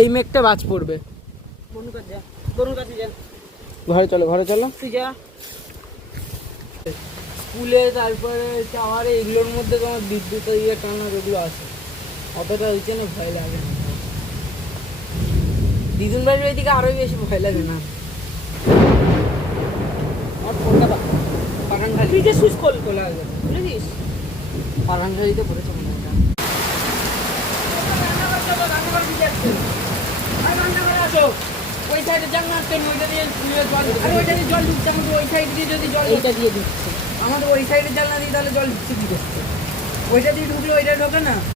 এই মেঘটা বাজ পড়বে। ঘরে চলো, ঘরে চলো। তুই যা। স্কুলে তারপরে টাওয়ারে এগুলোর মধ্যে তোমার বিদ্যুৎ ইয়ে টানা যেগুলো আছে, অতটা হচ্ছে না, ভয় লাগে না। দিদুন বাড়ির ওইদিকে আরোই বেশি ভয় লাগে না। আমার কলকাতা পাঠানখালি, তুই যে সুইচ খোলা হয়ে গেছে, বুঝেছিস? পাঠানখালিতে পড়েছে মনে হয়। ওই সাইডে যান না, ওইটা দিয়ে ওইটা দিয়ে জল ঢুকছে আমাদের ওই সাইড দিয়ে। যদি জল এইটা দিয়ে দিচ্ছে আমাদের ওই সাইডে জানলা দিয়ে তাহলে জল ঢুকছে কি করছে? ওইটা দিয়ে ঢুকলে ওইটা ঢোকে না।